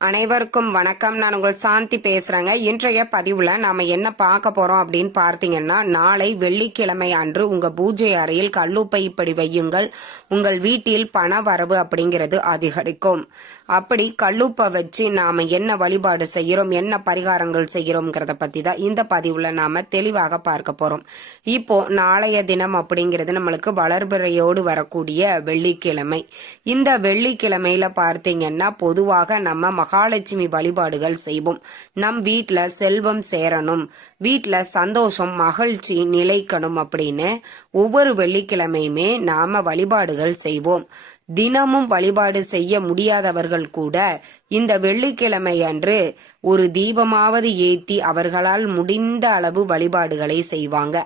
அனைவருக்கும் வணக்கம். நான் உங்கள் சாந்தி பேசுறேங்க. இன்றைய பதிவுல நாம என்ன பார்க்க போறோம் அப்படின்னு பார்த்தீங்கன்னா நாளை வெள்ளிக்கிழமை அன்று உங்க பூஜை அறையில் கல்லுப்பை இப்படி வையுங்கள். உங்கள் வீட்டில் பண வரவு அப்படிங்கிறது அதிகரிக்கும். அப்படி கல்லுப்பை வச்சு நாம என்ன வழிபாடு செய்கிறோம் என்ன பரிகாரங்கள் செய்கிறோம்ங்கிறத பற்றி தான் இந்த பதிவில் நாம தெளிவாக பார்க்க போகிறோம் இப்போ நாளைய தினம் அப்படிங்கிறது நம்மளுக்கு வளர்பிறையோடு வரக்கூடிய வெள்ளிக்கிழமை. இந்த வெள்ளிக்கிழமையில பார்த்தீங்கன்னா பொதுவாக நம்ம மகாலட்சுமி வழிபாடுகள் செய்வோம். நம் வீட்டில் செல்வம் சேரணும் வீட்டில் சந்தோஷம் மகிழ்ச்சி நிலைக்கணும் அப்படின்னு ஒவ்வொரு வெள்ளிக்கிழமையுமே நாம வழிபாடுகள் செய்வோம். தினமும் வழிபாடு செய்ய முடியாதவர்கள் கூட இந்த வெள்ளிக்கிழமை அன்று ஒரு தீபமாவது ஏத்தி அவர்களால் முடிந்த அளவு வழிபாடுகளை செய்வாங்க.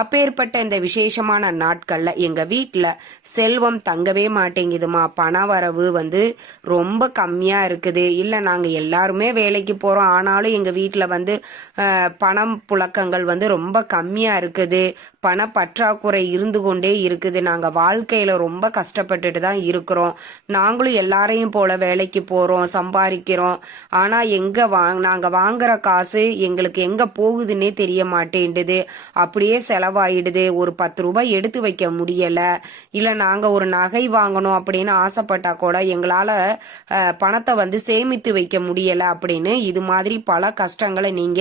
அப்பேற்பட்ட இந்த விசேஷமான நாட்கள்ல எங்க வீட்டுல செல்வம் தங்கவே மாட்டேங்குதுமா. பண வரவு வந்து ரொம்ப கம்மியா இருக்குது. இல்ல நாங்க எல்லாருமே வேலைக்கு போறோம். ஆனாலும் எங்க வீட்டுல வந்து பணம் புழக்கங்கள் வந்து ரொம்ப கம்மியா இருக்குது. பண பற்றாக்குறை இருந்து கொண்டே இருக்குது. நாங்க வாழ்க்கையில ரொம்ப கஷ்டப்பட்டுட்டு தான் இருக்கிறோம். நாங்களும் எல்லாரையும் போல வேலைக்கு போறோம். சம்பாதிக்கிறோம் ஆனா எங்க வாங்க நாங்க வாங்குற காசு எங்களுக்கு எங்க போகுதுன்னே தெரிய மாட்டேன்டுது அப்படியே செலவாயிடுது. ஒரு பத்து ரூபாய் எடுத்து வைக்க முடியல. இல்ல நாங்க ஒரு நகை வாங்கணும் அப்படின்னு ஆசைப்பட்டா கூட எங்களால பணத்தை வந்து சேமித்து வைக்க முடியல அப்படின்னு இது மாதிரி பல கஷ்டங்களை நீங்க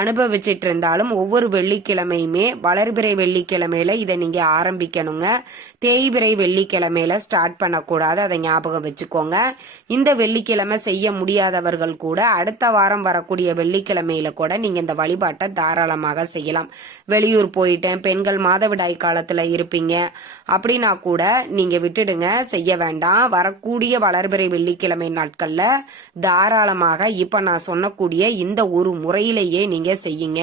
அனுபவிச்சிட்டு இருந்தாலும் ஒவ்வொரு வெள்ளிக்கிழமையுமே வளர்பிறை வெள்ளிக்கிழமையில இதை நீங்க ஆரம்பிக்கணுங்க. தேய்பிறை வெள்ளிக்கிழமையில ஸ்டார்ட் பண்ணக்கூடாது. அதை ஞாபகம் வச்சுக்கோங்க. இந்த வெள்ளிக்கிழமை செய்ய முடியாதவர்கள் கூட அடுத்த வாரம் வரக்கூடிய வெள்ளிக்கிழமையில கூட நீங்க இந்த வழிபாட்டை தாராளமாக செய்யலாம். வெளியூர் போயிட்டேன் பெண்கள் மாதவிடாய் காலத்துல இருப்பீங்க. அப்படின்னா கூட நீங்க விட்டுடுங்க செய்ய வேண்டாம். வரக்கூடிய வளர்பிறை வெள்ளிக்கிழமை நாட்கள்ல தாராளமாக இப்ப நான் சொன்னக்கூடிய இந்த ஒரு முறையிலேயே நீங்க செய்யுங்க.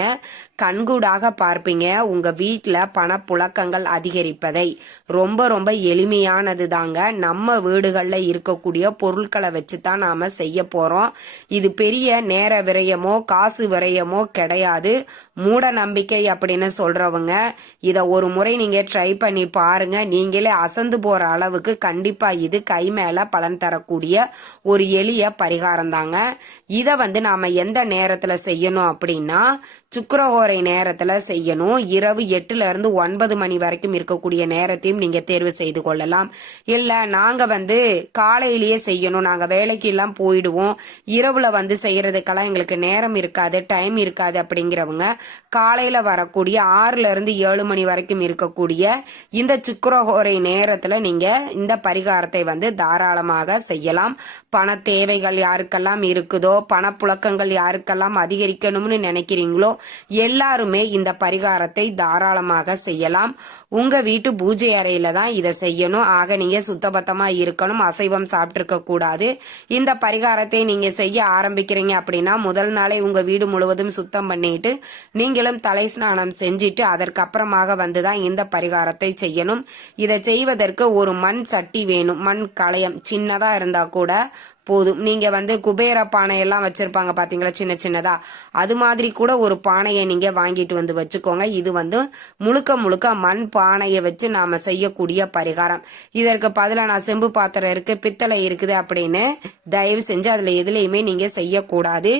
கண்கூடாக பார்ப்பீங்க. உங்க வீட்டுல பணப்புழக்கங்கள் அதிகரிப்பதை. ரொம்ப ரொம்ப எளிமையானது தாங்க நம்ம வீடுகள்ல இருக்கக்கூடிய பொருட்களை வச்சு தான் நாம செய்ய போறோம். இது பெரிய நேர விரயமோ காசு விரயமோ கிடையாது. மூட நம்பிக்கை அப்படின்னு சொல்றவங்க இத ஒரு முறை நீங்க ட்ரை பண்ணி பாருங்க. நீங்களே அசந்து போற அளவுக்கு கண்டிப்பா இது கை மேல பலன் தரக்கூடிய ஒரு எளிய பரிகாரம் தாங்க. இத வந்து நாம எந்த நேரத்துல செய்யணும் அப்படின்னா சுக்கரஹோரை நேரத்துல செய்யணும். இரவு எட்டுல இருந்து ஒன்பது மணி வரைக்கும் இருக்கக்கூடிய நேரத்தையும் நீங்க தேர்வு செய்து கொள்ளலாம். இல்ல நாங்க வந்து காலையிலேயே செய்யணும். நாங்க வேலைக்கு எல்லாம் போயிடுவோம். இரவுல வந்து செய்யறதுக்கெல்லாம் எங்களுக்கு நேரம் இருக்காது டைம் இருக்காது அப்படிங்கிறவங்க காலையில வரக்கூடிய ஆறுல இருந்து ஏழு மணி வரைக்கும் இருக்கக்கூடிய இந்த சுக்கரஹோரை நேரத்துல நீங்க இந்த பரிகாரத்தை வந்து தாராளமாக செய்யலாம். பண தேவைகள் யாருக்கெல்லாம் இருக்குதோ பணப்புழக்கங்கள் யாருக்கெல்லாம் அதிகரிக்கணும்னு நினைக்கிறீங்களோ எல்லாருமே இந்த பரிகாரத்தை தாராளமாக செய்யலாம். உங்க வீட்டு பூஜை அறையில தான் இதை செய்யணும். ஆக நீங்க சுத்தபத்தமா இருக்கணும். அசைவம் சாப்பிட்டிருக்க கூடாது. இந்த பரிகாரத்தை நீங்க செய்ய ஆரம்பிக்கிறீங்க அப்படின்னா முதல் நாளே உங்க வீடு முழுவதும் சுத்தம் பண்ணிட்டு நீங்களும் தலை ஸ்நானம் செஞ்சுட்டு அதற்கப்புறமாக வந்துதான் இந்த பரிகாரத்தை செய்யணும். இதை செய்வதற்கு ஒரு மண் சட்டி வேணும். மண் களையம். சின்னதா இருந்தா கூட போதும். நீங்க வந்து குபேர பானை எல்லாம் வச்சிருப்பாங்க பாத்தீங்களா? சின்ன சின்னதா. அது மாதிரி கூட ஒரு பானையை நீங்க வாங்கிட்டு வந்து வச்சுக்கோங்க. இது வந்து முழுக்க முழுக்க மண் பானையை வச்சு நாம செய்யக்கூடிய பரிகாரம். இதற்கு பதிலாக நான் செம்பு பாத்திரம் இருக்கு பித்தளை இருக்குது அப்படின்னு தயவு செஞ்சு அதுல எதுலையுமே நீங்க செய்யக்கூடாது.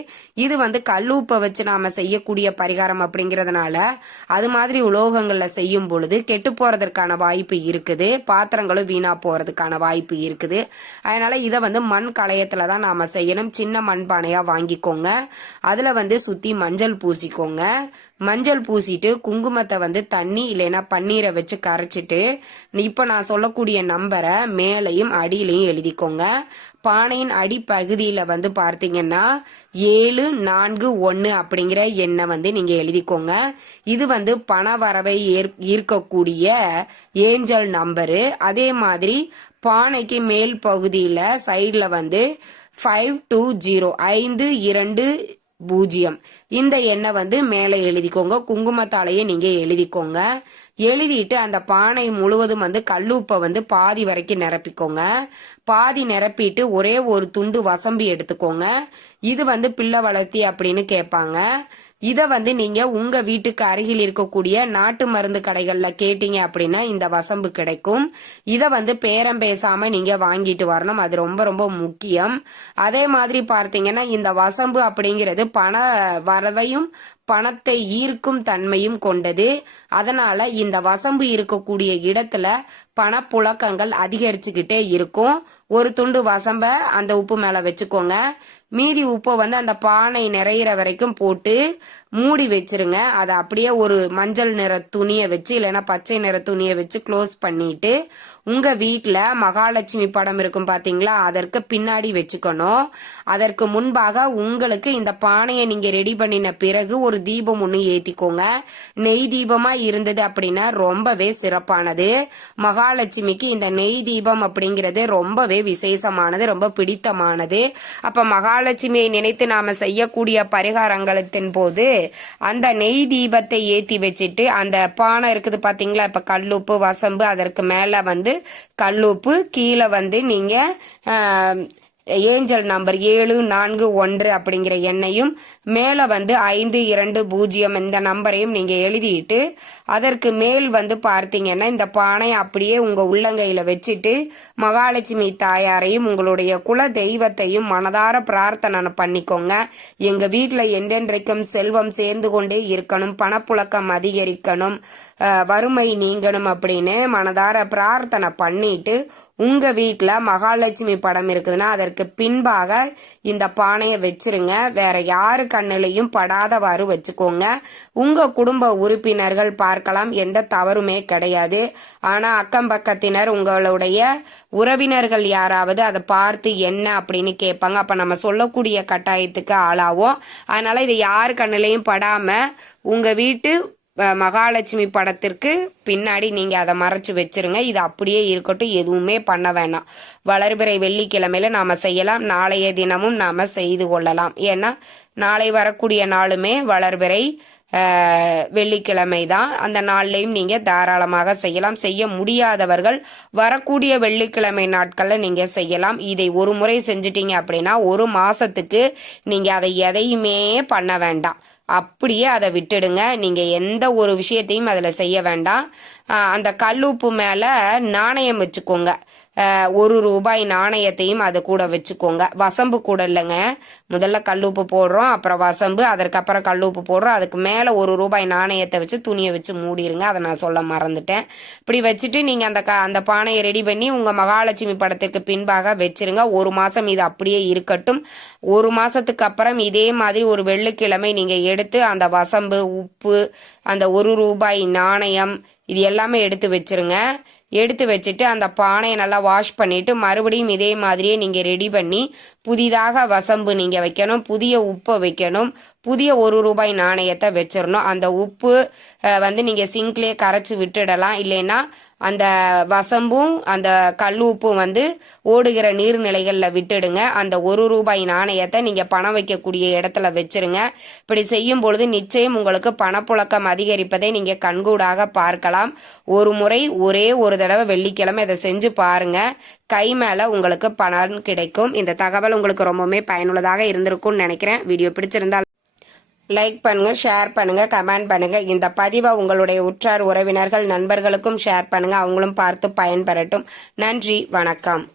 இது வந்து கல்லூப்பை வச்சு நாம செய்யக்கூடிய பரிகாரம் அப்படிங்கறதுனால அது மாதிரி உலோகங்கள்ல செய்யும் பொழுது கெட்டு போறதற்கான வாய்ப்பு இருக்குது. பாத்திரங்களும் வீணா போறதுக்கான வாய்ப்பு இருக்குது. அதனால இதை வந்து மண் களையத்துல தான் நாம செய்யணும். சின்ன மண்பானையா வாங்கிக்கோங்க. அதுல வந்து சுத்தி மஞ்சள் பூசிக்கோங்க. மஞ்சள் பூசிட்டு குங்குமத்தை வந்து தண்ணி இல்லைன்னா பன்னீரை வச்சு கரைச்சிட்டு இப்ப நான் சொல்லக்கூடிய நம்பரை மேலையும் அடியிலையும் எழுதிக்கோங்க. பானையின் அடிப்பகுதியில வந்து பார்த்தீங்கன்னா ஏழு நான்கு ஒன்று அப்படிங்கிற எண்ணை வந்து நீங்க எழுதிக்கோங்க. இது வந்து பண வரவை ஏற்- ஈர்க்கக்கூடிய ஏஞ்சல் நம்பரு. அதே மாதிரி பானைக்கு மேல் பகுதியில சைடில் வந்து ஃபைவ் டூ ஜீரோ ஐந்து இரண்டு பூஜ்ஜியம். இந்த எண்ணை வந்து மேலே எழுதிக்கோங்க. குங்குமத்தாலேயே நீங்க எழுதிக்கோங்க. எழுதிட்டு அந்த பானை முழுவதும் வந்து கல்லுப்பை வந்து பாதி வரைக்கும் நிரப்பிக்கோங்க. பாதி நிரப்பிட்டு ஒரே ஒரு துண்டு வசம்பி எடுத்துக்கோங்க. இது வந்து பிள்ளை வளர்த்தி அப்படின்னு கேட்பாங்க. இதை வந்து நீங்க உங்க வீட்டுக்கு அருகில் இருக்கக்கூடிய நாட்டு மருந்து கடைகள்ல கேட்டீங்க அப்படின்னா இந்த வசம்பு கிடைக்கும். இதை வந்து பேரம் பேசாம நீங்க வாங்கிட்டு வரணும். அது ரொம்ப ரொம்ப முக்கியம். அதே மாதிரி பார்த்தீங்கன்னா இந்த வசம்பு அப்படிங்கிறது பண வரவையும் பணத்தை ஈர்க்கும் தன்மையும் கொண்டது. அதனால இந்த வசம்பு இருக்கக்கூடிய இடத்துல பணப்புழக்கங்கள் அதிகரிச்சுக்கிட்டே இருக்கும். ஒரு துண்டு வசம்ப அந்த உப்பு மேல வச்சுக்கோங்க. மீதி உப்பை வந்து அந்த பானை நிறையிற வரைக்கும் போட்டு மூடி வச்சிருங்க. அதை அப்படியே ஒரு மஞ்சள் நிற துணியை வச்சு இல்லைன்னா பச்சை நிற துணியை வச்சு க்ளோஸ் பண்ணிட்டு உங்க வீட்டில் மகாலட்சுமி படம் இருக்கும் பாத்தீங்களா? அதற்கு பின்னாடி வச்சுக்கணும். அதற்கு முன்பாக உங்களுக்கு இந்த பானையை நீங்க ரெடி பண்ணின பிறகு ஒரு தீபம் ஒன்று ஏற்றிக்கோங்க நெய் தீபமா இருந்தது அப்படின்னா ரொம்பவே சிறப்பானது. மகாலட்சுமிக்கு இந்த நெய் தீபம் அப்படிங்கிறது ரொம்பவே விசேஷமானது ரொம்ப பிடித்தமானது. அப்ப மகாலட்சுமியை நினைத்து நாம செய்யக்கூடிய பரிகாரங்களத்தின் போது அந்த நெய் தீபத்தை ஏத்தி வச்சுட்டு அந்த பானை இருக்குது பாத்தீங்களா? இப்ப கல்லுப்பு வசம்பு அதற்கு மேல வந்து கல்லுப்பு கீழே வந்து நீங்க ஆஹ், ஏஞ்சல் நம்பர் ஏழு நான்கு ஒன்று அப்படிங்கிற எண்ணையும் மேலே வந்து ஐந்து இரண்டு பூஜ்ஜியம் இந்த நம்பரையும் நீங்கள் எழுதிட்டு அதற்கு மேல் வந்து பார்த்தீங்கன்னா இந்த பானை அப்படியே உங்கள் உள்ளங்கையில் வச்சுட்டு மகாலட்சுமி தாயாரையும் உங்களுடைய குல தெய்வத்தையும் மனதார பிரார்த்தனை பண்ணிக்கோங்க. எங்கள் வீட்டில் என்றென்றைக்கும் செல்வம் சேர்ந்து கொண்டே இருக்கணும் பணப்புழக்கம் அதிகரிக்கணும் வறுமை நீங்கணும் அப்படின்னு மனதார பிரார்த்தனை பண்ணிட்டு உங்க வீட்டில் மகாலட்சுமி படம் இருக்குதுன்னா அதற்கு பின்பாக இந்த பானையை வச்சிருங்க. வேற யாரு கண்ணிலையும் படாதவாறு வச்சுக்கோங்க. உங்க குடும்ப உறுப்பினர்கள் பார்க்கலாம். எந்த தவறுமே கிடையாது. ஆனா அக்கம் பக்கத்தினர் உங்களுடைய உறவினர்கள் யாராவது அதை பார்த்து என்ன அப்படின்னு கேட்பாங்க. அப்ப நம்ம சொல்லக்கூடிய கட்டாயத்துக்கு ஆளாவோம். அதனால இதை யார் கண்ணிலையும் படாம உங்க வீட்டு மகாலட்சுமி படத்திற்கு பின்னாடி நீங்கள் அதை மறைச்சி வச்சிருங்க. இது அப்படியே இருக்கட்டும். எதுவுமே பண்ண வேணாம். வளர்பிறை வெள்ளிக்கிழமையில் நாம் செய்யலாம். நாளைய தினமும் நாம் செய்து கொள்ளலாம். ஏன்னா நாளை வரக்கூடிய நாளுமே வளர்பிறை வெள்ளிக்கிழமை தான். அந்த நாள்லையும் நீங்கள் தாராளமாக செய்யலாம். செய்ய முடியாதவர்கள் வரக்கூடிய வெள்ளிக்கிழமை நாட்களில் நீங்கள் செய்யலாம். இதை ஒரு முறை செஞ்சிட்டீங்க அப்படின்னா ஒரு மாதத்துக்கு நீங்கள் அதை எதையுமே பண்ண வேண்டாம். அப்படியே அதை விட்டுடுங்க. நீங்கள் எந்த ஒரு விஷயத்தையும் அதில் செய்ய வேண்டாம். அந்த அந்த கல்லுப்பு மேலே நாணயம் வச்சுக்கோங்க. ஒரு ரூபாய் நாணயத்தையும் அது கூட வச்சுக்கோங்க. வசம்பு கூட இல்லைங்க. முதல்ல கல்லுப்பு போடுறோம் அப்புறம் வசம்பு அதற்கப்புறம் கல்லுப்பு போடுறோம். அதுக்கு மேலே ஒரு ரூபாய் நாணயத்தை வச்சு துணியை வச்சு மூடிருங்க. அதை நான் சொல்ல மறந்துட்டேன். இப்படி வச்சுட்டு நீங்கள் அந்த க அந்த பானையை ரெடி பண்ணி உங்கள் மகாலட்சுமி படத்துக்கு பின்பாக வச்சிருங்க. ஒரு மாதம் இது அப்படியே இருக்கட்டும். ஒரு மாதத்துக்கு அப்புறம் இதே மாதிரி ஒரு வெள்ளிக்கிழமை நீங்கள் எடுத்து அந்த வசம்பு உப்பு அந்த ஒரு ரூபாய் நாணயம் இது எல்லாமே எடுத்து வச்சிருங்க. எடுத்து வச்சுட்டு அந்த பானையை நல்லா வாஷ் பண்ணிவிட்டு மறுபடியும் இதே மாதிரியே நீங்கள் ரெடி பண்ணி புதிதாக வசம்பு நீங்கள் வைக்கணும் புதிய உப்பை வைக்கணும் புதிய ஒரு ரூபாய் நாணயத்தை வச்சிடணும். அந்த உப்பு வந்து நீங்கள் சிங்க்லேயே கரைச்சி விட்டுடலாம். இல்லைன்னா அந்த வசம்பும் அந்த கல் உப்பும் வந்து ஓடுகிற நீர்நிலைகளில் விட்டுடுங்க. அந்த ஒரு ரூபாய் நாணயத்தை நீங்கள் பணம் வைக்கக்கூடிய இடத்துல வச்சிருங்க. இப்படி செய்யும் பொழுது நிச்சயம் உங்களுக்கு பணப்புழக்கம் அதிகரிப்பதை நீங்கள் கண்கூடாக பார்க்கலாம். ஒரு முறை ஒரே ஒரு தடவை வெள்ளிக்கிழமை இதை செஞ்சு பாருங்க. கை மேலே உங்களுக்கு பணம் கிடைக்கும். இந்த தகவல் உங்களுக்கு ரொம்பவுமே பயனுள்ளதாக இருந்திருக்கும்னு நினைக்கிறேன். வீடியோ பிடிச்சிருந்தால் லைக் பண்ணுங்க ஷேர் பண்ணுங்க கமெண்ட் பண்ணுங்க. இந்த பதிவை உங்களுடைய உற்றார் உறவினர்கள் நண்பர்களுக்கும் ஷேர் பண்ணுங்க. அவங்களும் பார்த்து பயன்பெறட்டும். நன்றி வணக்கம்.